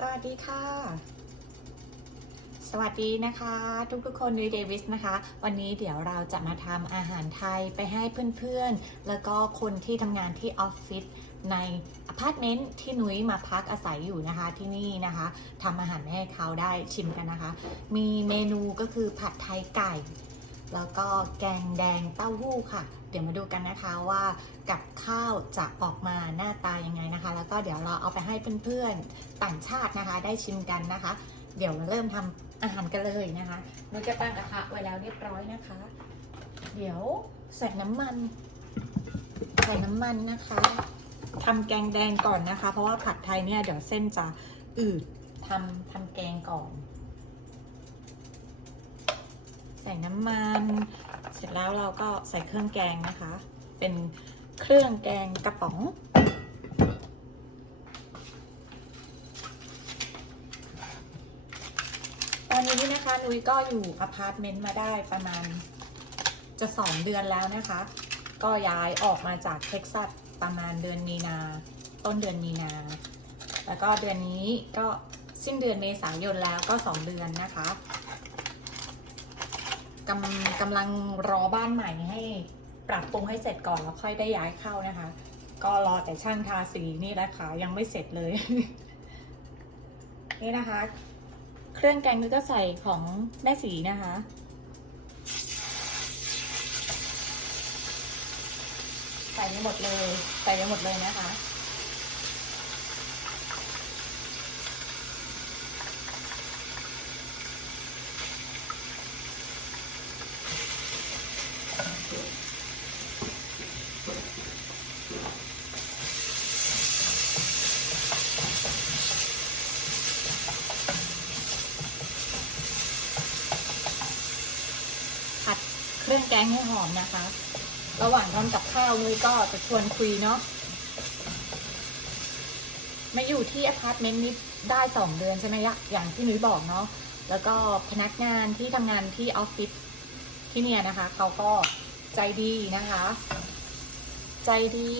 สวัสดีค่ะ สวัสดีนะคะ ทุกๆคนนุ้ยเดวิสนะคะ วันนี้เดี๋ยวเราจะมาทำอาหารไทยไปให้เพื่อนๆ แล้วก็คนที่ทำงานที่ออฟฟิศในอพาร์ตเมนต์ที่นุ้ยมาพักอาศัยอยู่นะคะที่นี่นะคะทำอาหารให้เขาได้ชิมกันนะคะ มีเมนูก็คือผัดไทยไก่ แล้วก็แกงแดงเต้าหู้ค่ะ เดี๋ยวมาดูกันนะคะว่ากับข้าวจะออกมาหน้าตายังไงนะคะ แล้วก็เดี๋ยวเราเอาไปให้เพื่อนๆต่างชาตินะคะ ได้ชิมกันนะคะ เดี๋ยวมาเริ่มทำอาหารกันเลยนะคะนุ้ยจะตั้งกระทะไว้แล้วเรียบร้อยนะคะ เดี๋ยวใส่น้ำมันใส่น้ำมันนะคะทำแกงแดงก่อนนะคะ เพราะว่าผัดไทยเนี่ยเดี๋ยวเส้นจะอืดทำทำแกงก่อน ส่น้ำมัน เสร็จแล้วเราก็ใส่เครื่องแกงนะคะ เป็นเครื่องแกงกระป๋องตอนนี้นะคะนุ้ยก็อยู่อพาร์ตเมนต์มาได้ประมาณจะสองเดือนแล้วนะคะ ก็ย้ายออกมาจากเท็กซัสประมาณเดือนมีนาต้นเดือนมีนา แล้วก็เดือนนี้ก็สิ้นเดือนเมษายนแล้วก็สองเดือนนะคะ กำกำลังรอบ้านใหม่ให้ปรับปรุงให้เสร็จก่อนแล้วค่อยได้ย้ายเข้านะคะ ก็รอแต่ช่างทาสีนี่แหละค่ะยังไม่เสร็จเลย นี่นะคะ เครื่องแกงนุ้ยก็ใส่ของแม่สีนะคะใส่ไปหมดเลย ใส่ไปหมดเลยนะคะ รื่องแกงให้หอมนะคะ ระหว่างทำกับข้าวนุ้ยก็จะชวนคุยเนาะมาอยู่ที่อพาร์ตเมนต์นี้ได้สองเดือนใช่ไหมยะอย่างที่นุ้ยบอกเนาะแล้วก็พนักงานที่ทำงานที่ออฟฟิศที่เนี่ยนะคะ เขาก็ใจดีนะคะ ใจดี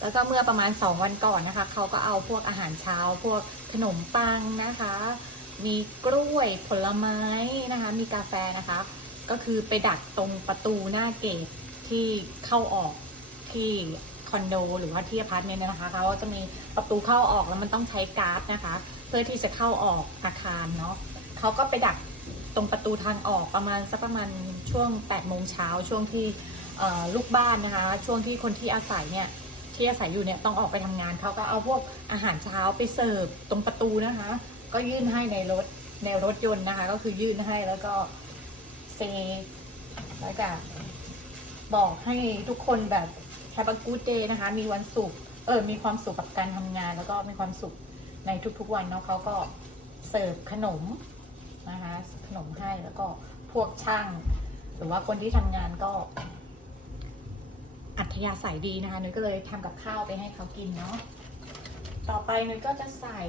แล้วก็เมื่อประมาณสองวันก่อนนะคะ เขาก็เอาพวกอาหารเช้า พวกขนมปังนะคะ มีกล้วยผลไม้นะคะ มีกาแฟนะคะ ก็คือไปดักตรงประตูหน้าเกตที่เข้าออกที่คอนโดหรือว่าที่อพาร์ตเมนต์นะคะเขาจะมีประตูเข้าออกแล้วมันต้องใช้การ์ดนะคะ เพื่อที่จะเข้าออกอาคารเนาะเขาก็ไปดักตรงประตูทางออกประมาณสักประมาณช่วง8ปดโมงเช้าช่วงที่ลูกบ้านนะคะ ช่วงที่คนที่อาศัยเนี่ยที่อาศัยอยู่เนี่ยต้องออกไปทำงานเขาก็เอาพวกอาหารเช้าไปเสิร์ฟตรงประตูนะคะ ก็ยื่นให้ในรถในรถยนต์นะคะ ก็คือยื่นให้แล้วก็ เซ แล้วก็บอกให้ทุกคนแบบ Have a good day นะคะ มีวันสุข เออ มีความสุขกับการทำงาน แล้วก็มีความสุขในทุกๆวันเนาะเขาก็เสิร์ฟขนมนะคะ ขนมให้แล้วก็พวกช่าง หรือว่าคนที่ทำงานก็ อัธยาศัยดีนะคะนุ้ยก็เลยทำกับข้าวไปให้เขากินเนาะ ต่อไปนุ้ยก็จะใส่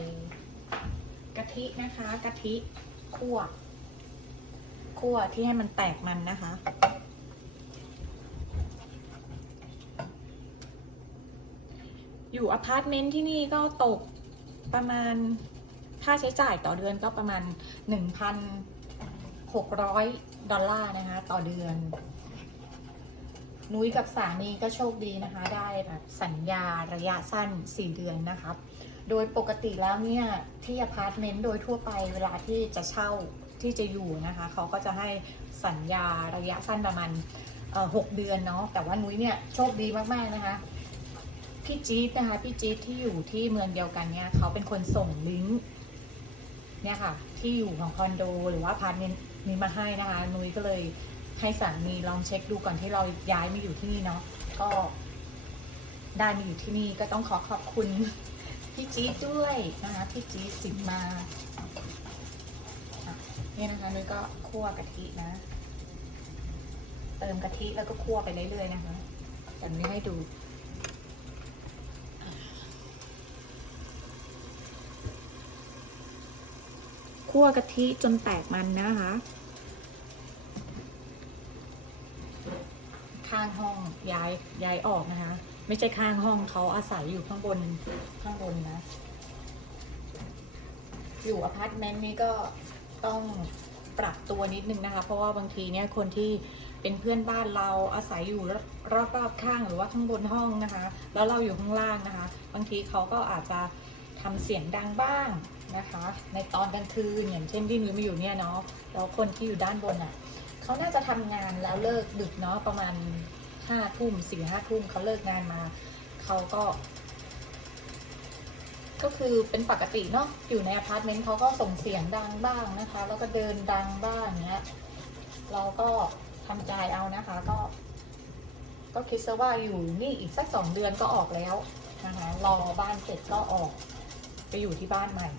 กะทินะคะ กะทิคั่ว คั่วที่ให้มันแตกมันนะคะ อยู่อพาร์ตเมนต์ที่นี่ก็ตกประมาณค่าใช้จ่ายต่อเดือนก็ประมาณ 1,600 ดอลลาร์นะคะ ต่อเดือน นุ้ยกับสามีก็โชคดีนะคะ ได้แบบสัญญาระยะสั้น 4 เดือนนะคะโดยปกติแล้วเนี่ย ที่อพาร์ตเมนต์โดยทั่วไปเวลาที่จะเช่า ที่จะอยู่นะคะเขาก็จะให้สัญญาระยะสั้นประมาณหกเดือนเนาะแต่ว่านุ้ยเนี่ยโชคดีมากๆนะคะพี่จี๊ดนะคะพี่จี๊ดที่อยู่ที่เมืองเดียวกันเนี่ยเขาเป็นคนส่งลิงก์เนี่ยค่ะที่อยู่ของคอนโดหรือว่าพาร์ตเมนต์นี้มาให้นะคะนุ้ยก็เลยให้สามีลองเช็คดูก่อนที่เราย้ายมาอยู่ที่นี่เนาะก็ได้มาอยู่ที่นี่ก็ต้องขอขอบคุณพี่จี๊ดด้วยนะคะพี่จี๊ดสิมมา นี่นะคะนุ้ยก็คั่วกะทินะ เติมกะทิแล้วก็คั่วไปเรื่อยๆนะคะแต่นี้ให้ดูคั่วกะทิจนแตกมันนะคะ ข้างห้องย้ายย้ายออกนะคะ ไม่ใช่ข้างห้องเขาอาศัยอยู่ข้างบนข้างบนนะ อยู่อพาร์ตเมนต์นี้ก็ ต้องปรับตัวนิดนึงนะคะ เพราะว่าบางทีเนี่ยคนที่เป็นเพื่อนบ้านเราอาศัยอยู่รอบรอบๆข้างหรือว่าข้างบนห้องนะคะ แล้วเราอยู่ข้างล่างนะคะ บางทีเขาก็อาจจะทำเสียงดังบ้างนะคะ ในตอนกลางคืนอย่างเช่นที่นุ้ยมาอยู่เนี่ยเนาะแล้วคนที่อยู่ด้านบนอะเขาน่าจะทำงานแล้วเลิกดึกเนาะประมาณห้าทุ่มสี่ห้าทุ่มเขาเลิกงานมาเขาก็ ก็คือเป็นปกติเนาะอยู่ในอพาร์ตเมนต์เขาก็ส่งเสียงดังบ้างนะคะ แล้วก็เดินดังบ้างเนี้ย เราก็ทำใจเอานะคะ ก็ ก็คิดซะว่าอยู่นี่อีกสักสองเดือนก็ออกแล้วนะคะรอบ้านเสร็จก็ออก ไปอยู่ที่บ้านใหม่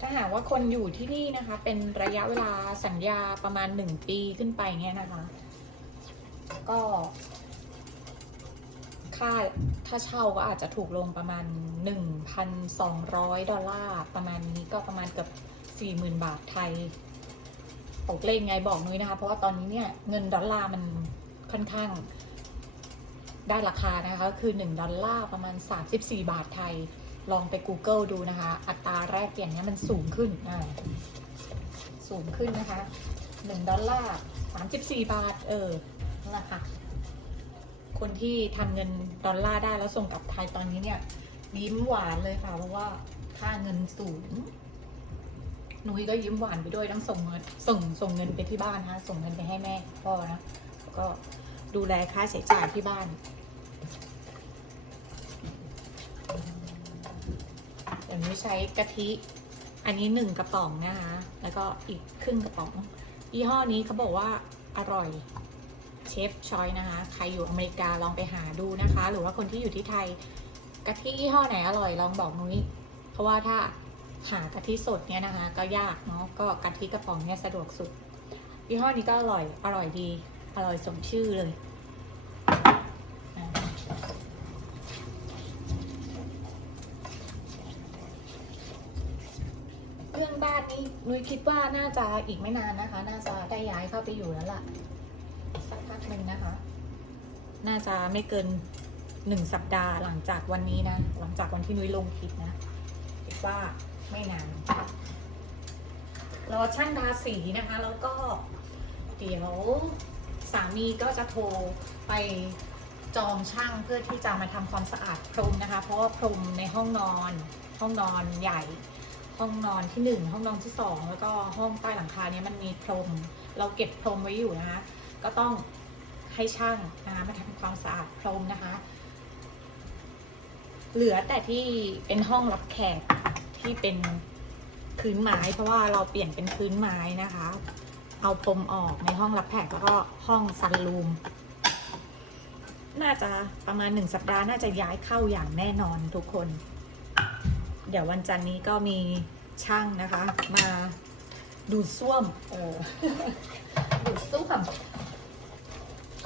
ถ้าหากว่าคนอยู่ที่นี่นะคะ เป็นระยะเวลาสัญญาประมาณหนึ่งปีขึ้นไปเงี้ยนะคะ ก็ ค่าถ้าเช่าก็อาจจะถูกลงประมาณ 1,200 ดอลลาร์ประมาณนี้ก็ประมาณเกือบ40,000 บาทไทยตกเลขไงบอกนุ้ยนะคะ เพราะว่าตอนนี้เนี่ยเงินดอลลาร์มันค่อนข้างได้ราคานะคะคือ 1 ดอลลาร์ประมาณ 34 บาทไทย ลองไป Google ดูนะคะ อัตราแรกเปลี่ยนเนี่ยมันสูงขึ้นอ่าสูงขึ้นนะคะ 1 ดอลลาร์ 34 บาท เออนั่นแหละค่ะ คนที่ทำเงินดอลลาร์ได้แล้วส่งกลับไทยตอนนี้เนี่ยยิ้มหวานเลยค่ะ เพราะว่าค่าเงินสูงหนุ้ยก็ยิ้มหวานไปด้วยต้องส่งเงินส่งส่งเงินไปที่บ้านนะคะส่งเงินไปให้แม่พ่อนะก็ดูแลค่าใช้จ่ายที่บ้านเดี๋ยวนี้ใช้กะทิ อันนี้หนึ่งกระป๋องนะคะ แล้วก็อีกครึ่งกระป๋องยี่ห้อนี้เขาบอกว่าอร่อย เชฟชอยนะคะ ใครอยู่อเมริกาลองไปหาดูนะคะ หรือว่าคนที่อยู่ที่ไทยกะทิยี่ห้อไหนอร่อยลองบอกนุ้ยเพราะว่าถ้าหากะทิสดเนี่ยนะคะ ก็ยากเนาะก็กะทิกระป๋องเนี่ยสะดวกสุดยี่ห้อนี้ก็อร่อยอร่อยดี อร่อยสมชื่อเลยเรื่องบ้านนี้นุ้ยคิดว่าน่าจะอีกไม่นานนะคะ น่าจะได้ย้ายเข้าไปอยู่แล้วล่ะ นึงนะคะ น่าจะไม่เกินหนึ่งสัปดาห์หลังจากวันนี้นะ หลังจากวันที่นุ้ยลงคลิปนะคิดว่าไม่นานรอช่างทาสีนะคะ แล้วก็เดี๋ยวสามีก็จะโทรไปจองช่างเพื่อที่จะมาทำความสะอาดพรมนะคะ เพราะว่าพรมในห้องนอน ห้องนอนใหญ่ ห้องนอนที่หนึ่งห้องนอนที่สองแล้วก็ห้องใต้หลังคาเนี้ยมันมีพรม เราเก็บพรมไว้อยู่นะคะ ก็ต้อง ให้ช่างนะคะมาทำความสะอาดพรมนะคะ เหลือแต่ที่เป็นห้องรับแขกที่เป็นพื้นไม้ เพราะว่าเราเปลี่ยนเป็นพื้นไม้นะคะ เอาพรมออกในห้องรับแขกแล้วก็ห้องซันรูมน่าจะประมาณหนึ่งสัปดาห์น่าจะย้ายเข้าอย่างแน่นอนทุกคน เดี๋ยววันจันทร์นี้ก็มีช่างนะคะ มาดูดซ่วม เออดูดซ่วม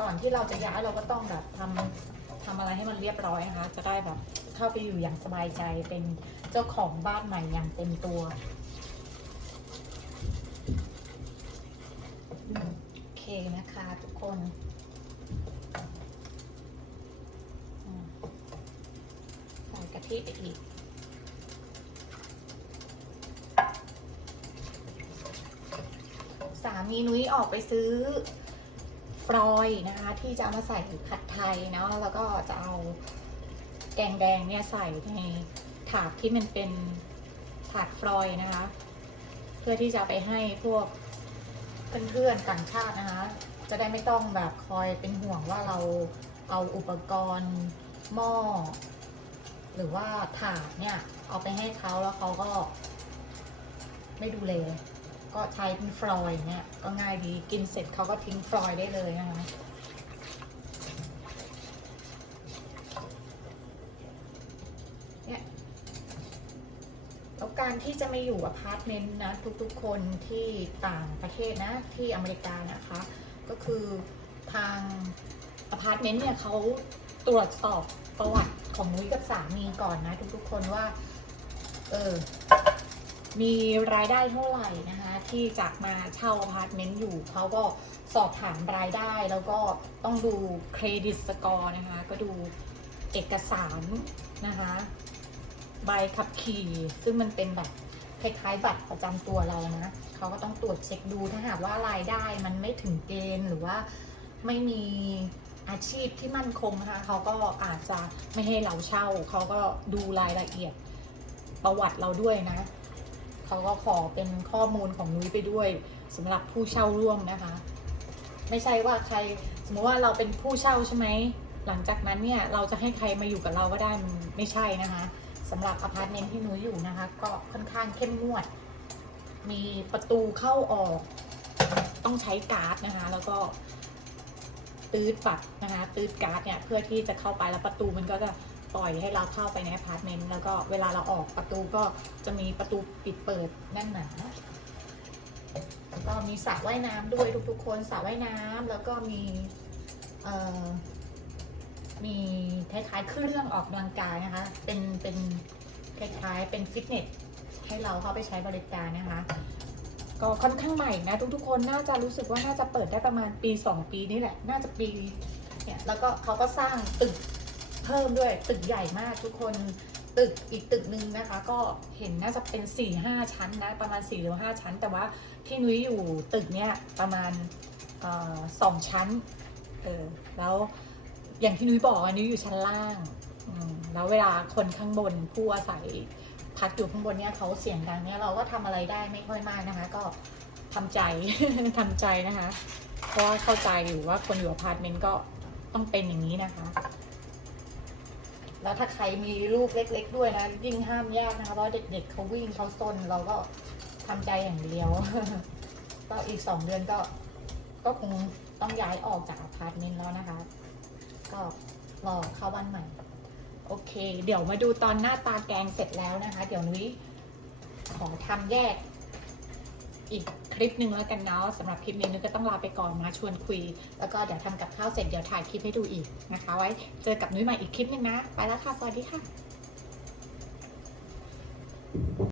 ก่อนที่เราจะย้ายเราก็ต้องแบบทำทำอะไรให้มันเรียบร้อยนะคะ จะได้แบบเข้าไปอยู่อย่างสบายใจเป็นเจ้าของบ้านใหม่อย่างเต็มตัวโอเคนะคะทุกคนใส่กะทิไปอีกสามีนุ้ยออกไปซื้อ ฟรอยนะคะที่จะเอามาใส่ผัดไทยเนาะแล้วก็จะเอาแกงแดงเนี่ยใส่ในถาดที่มันเป็นถาดฟรอยนะคะ เพื่อที่จะไปให้พวกเพื่อนๆต่างชาตินะคะ จะได้ไม่ต้องแบบคอยเป็นห่วงว่าเราเอาอุปกรณ์หม้อหรือว่าถาดเนี่ย เอาไปให้เขาแล้วเขาก็ไม่ดูแล ก็ใช้เป็นฟลอยด์เนี่ยก็ง่ายดีกินเสร็จเขาก็ทิ้งฟลอยด์ได้เลยนะคะเนี่ยแล้วการที่จะมาอยู่อพาร์ตเมนต์นะทุกๆคนที่ต่างประเทศนะที่อเมริกานะคะ ก็คือทางอพาร์ตเมนต์เนี่ยเขาตรวจสอบประวัติของนุ้ยกับสามีก่อนนะ ทุกๆคนว่า เออ มีรายได้เท่าไหร่นะคะที่จะมาเช่าอพาร์ตเมนต์อยู่เขาก็สอบถามรายได้แล้วก็ต้องดูเครดิตสกอร์นะคะก็ดูเอกสารนะคะใบขับขี่ ซึ่งมันเป็นแบบคล้ายๆบัตรประจำตัวเรานะเขาก็ต้องตรวจเช็คดูถ้าหากว่ารายได้มันไม่ถึงเกณฑ์หรือว่าไม่มีอาชีพที่มั่นคงนะคะเขาก็อาจจะไม่ให้เราเช่าเขาก็ดูรายละเอียดประวัติเราด้วยนะ เขาก็ขอเป็นข้อมูลของนุ้ยไปด้วยสำหรับผู้เช่าร่วมนะคะ ไม่ใช่ว่าใครสมมติว่าเราเป็นผู้เช่าใช่ไหมหลังจากนั้นเนี่ยเราจะให้ใครมาอยู่กับเราก็ได้มันไม่ใช่นะคะสำหรับอพาร์ตเมนต์ที่นุ้ยอยู่นะคะ ก็ค่อนข้างเข้มงวด มีประตูเข้าออก ต้องใช้การ์ดนะคะ แล้วก็ตืดบัตรนะคะตืดการ์ดเนี่ยเพื่อที่จะเข้าไปแล้วประตูมันก็จะ ปล่อยให้เราเข้าไปในอพาร์ตเมนต์แล้วก็เวลาเราออกประตูก็จะมีประตูปิดเปิดแน่นหนาแล้วก็มีสระว่ายน้ำด้วยทุกๆคนสระว่ายน้ำแล้วก็มีเอ่อมีคล้ายๆเครื่องออกกำลังกายนะคะ เป็นเป็นคล้ายๆเป็นฟิตเนสให้เราเข้าไปใช้บริการนะคะ ก็ค่อนข้างใหม่นะทุกๆคนน่าจะรู้สึกว่าน่าจะเปิดได้ประมาณปี 2 ปีนี่แหละ น่าจะปีเนี่ยแล้วก็เขาก็สร้างตึก เพิ่มด้วยตึกใหญ่มากทุกคนตึกอีกตึกหนึ่งนะคะ ก็เห็นน่าจะเป็น4ี่ห้าชั้นนะ ประมาณ4ี่หรือห้าชั้น แต่ว่าที่นุ้ยอยู่ตึกเนี้ยประมาณสองชั้นเออแล้วอย่างที่นุ้ยบอกอันนี้อยู่ชั้นล่างแล้วเวลาคนข้างบนผู้อาศัยพักอยู่ข้างบนเนี่ยเขาเสียงดังเนี่ยเราก็ทำอะไรได้ไม่ค่อยมากนะคะ ก็ทำใจทำใจนะคะ เพราะเข้าใจอยู่ว่าคนอยู่อพาร์ตเมนต์ก็ต้องเป็นอย่างนี้นะคะ แล้วถ้าใครมีลูกเล็ก ๆ ด้วยนะยิ่งห้ามยากนะคะเพราะเด็ก ๆเขาวิ่งเขาซนเราก็ทำใจอย่างเดียว ก็อีกสองเดือนก็ก็คงต้องย้ายออกจากอพาร์ตเมนต์แล้วนะคะ ก็รอเข้าบ้านใหม่ โอเค เดี๋ยวมาดูตอนหน้าตาแกงเสร็จแล้วนะคะ เดี๋ยวนุ้ยขอทำแยกอีก คลิปหนึ่งแล้วกันเนาะสำหรับคลิปนี้นุ้ยก็ต้องลาไปก่อนมาชวนคุย แล้วก็เดี๋ยวทำกับข้าวเสร็จเดี๋ยวถ่ายคลิปให้ดูอีกนะคะ ไว้เจอกับนุ้ยใหม่อีกคลิปหนึ่งนะ ไปแล้วค่ะ สวัสดีค่ะ